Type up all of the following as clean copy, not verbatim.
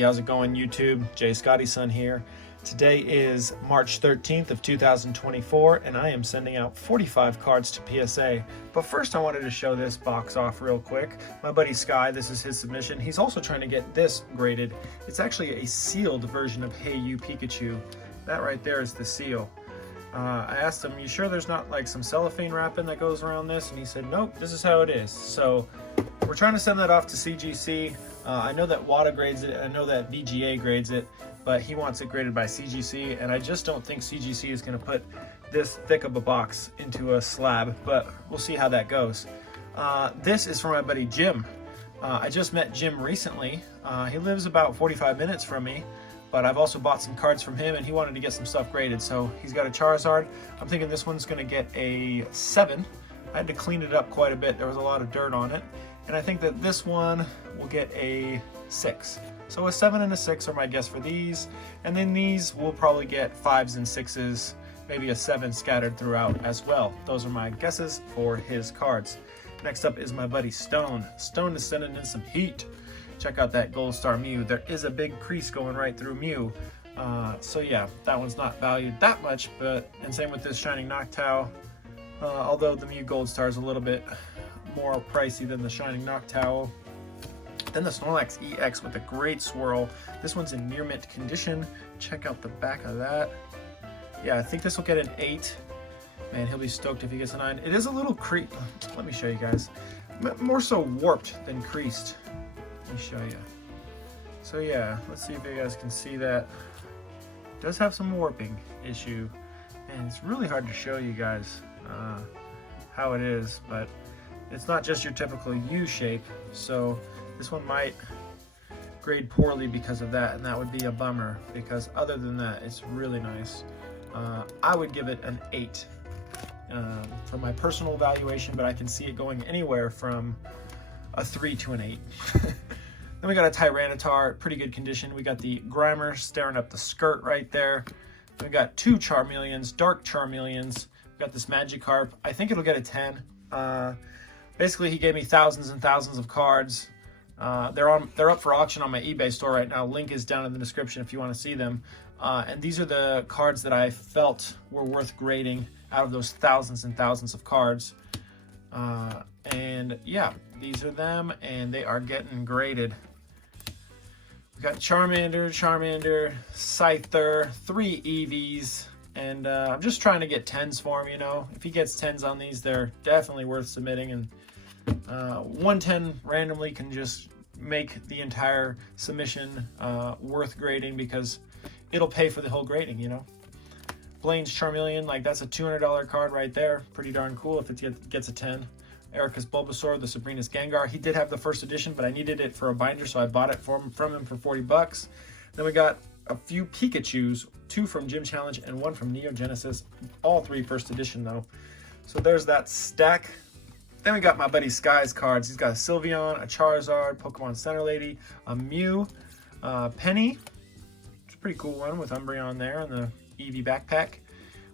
everybody, how's it going YouTube? Jay Scotty's son here. Today is March 13th of 2024 and I am sending out 45 cards to PSA. But first I wanted to show this box off real quick. My buddy Sky, this is his submission. He's also trying to get this graded. It's actually a sealed version of Hey You Pikachu. That right there is the seal. I asked him, you sure there's not like some cellophane wrapping that goes around this? And he said, nope, this is how it is. So we're trying to send that off to CGC. I know that WADA grades it, and I know that VGA grades it, but he wants it graded by CGC, and I just don't think CGC is going to put this thick of a box into a slab, but we'll see how that goes. This is for my buddy Jim. I just met Jim recently. He lives about 45 minutes from me, but I've also bought some cards from him, and he wanted to get some stuff graded, so he's got a Charizard. I'm thinking this one's going to get a 7. I had to clean it up quite a bit. There was a lot of dirt on it. And I think that this one will get a 6. So a 7 and a 6 are my guess for these. And then these will probably get 5s and 6s, maybe a 7 scattered throughout as well. Those are my guesses for his cards. Next up is my buddy Stone. Stone is sending in some heat. Check out that Gold Star Mew. There is a big crease going right through Mew. So yeah, that one's not valued that much, and same with this Shining Noctowl. Although the Mew Gold Star is a little bit more pricey than the Shining Noctowl. Then the Snorlax EX with a great swirl. This one's in near mint condition. Check out the back of that. Yeah, I think this will get an 8. Man, he'll be stoked if he gets a 9. It is a little let me show you guys. More so warped than creased. Let me show you. So yeah, let's see if you guys can see that. It does have some warping issue, and it's really hard to show you guys how it is, but it's not just your typical U shape, so this one might grade poorly because of that, and that would be a bummer, because other than that, it's really nice. I would give it an 8 for my personal evaluation, but I can see it going anywhere from a 3 to an 8. Then we got a Tyranitar, pretty good condition. We got the Grimer staring up the skirt right there. We got 2 Charmeleons, dark Charmeleons. We got this Magikarp. I think it'll get a 10. Basically, he gave me thousands and thousands of cards. They're up for auction on my eBay store right now. Link is down in the description if you want to see them. And these are the cards that I felt were worth grading out of those thousands and thousands of cards. And yeah, these are them, and they are getting graded. We got Charmander, Scyther, 3 Eevees. And I'm just trying to get 10s for him, you know. If he gets 10s on these, they're definitely worth submitting. And 110 randomly can just make the entire submission worth grading, because it'll pay for the whole grading, you know. Blaine's Charmeleon, like that's a $200 card right there. Pretty darn cool if it gets a 10. Erica's Bulbasaur, the Sabrina's Gengar. He did have the first edition, but I needed it for a binder, so I bought it from him for 40 bucks. Then we got a few Pikachus, 2 from Gym Challenge and 1 from Neo Genesis. All 3 first edition though. So there's that stack. Then we got my buddy Sky's cards. He's got a Sylveon, a Charizard, Pokemon Center Lady, a Mew, Penny. It's a pretty cool one with Umbreon there and the Eevee backpack.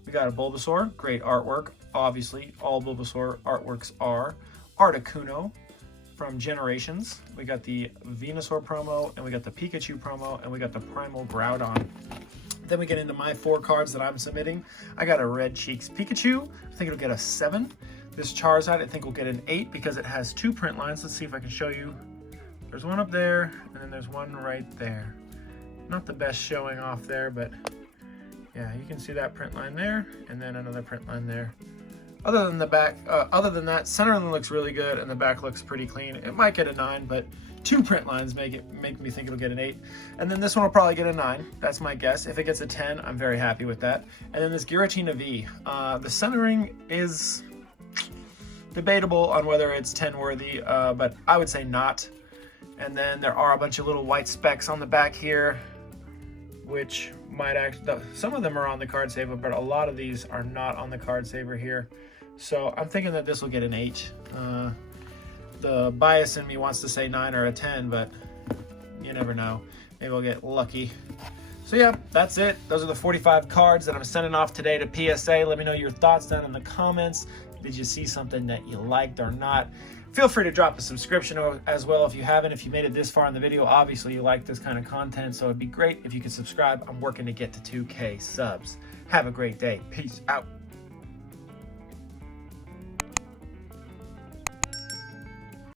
We got a Bulbasaur, great artwork. Obviously, all Bulbasaur artworks are. Articuno from Generations. We got the Venusaur promo, and we got the Pikachu promo, and we got the Primal Groudon. Then we get into my 4 cards that I'm submitting. I got a Red Cheeks Pikachu. I think it'll get a 7. This Charizard I think will get an 8 because it has 2 print lines. Let's see if I can show you. There's one up there, and then there's one right there. Not the best showing off there, but yeah, you can see that print line there, and then another print line there. Other than that, centerline looks really good, and the back looks pretty clean. It might get a 9, but 2 print lines make me think it'll get an 8. And then this one will probably get a 9. That's my guess. If it gets a 10, I'm very happy with that. And then this Giratina V. The centering is debatable on whether it's 10 worthy, but I would say not. And then there are a bunch of little white specks on the back here, which might actually, some of them are on the card saver, but a lot of these are not on the card saver here. So I'm thinking that this will get an 8. The bias in me wants to say 9 or a 10, but you never know. Maybe we'll get lucky. So yeah, that's it. Those are the 45 cards that I'm sending off today to PSA. Let me know your thoughts down in the comments. Did you see something that you liked or not? Feel free to drop a subscription as well if you haven't. If you made it this far in the video, obviously you like this kind of content, so it'd be great if you could subscribe. I'm working to get to 2K subs. Have a great day. Peace out.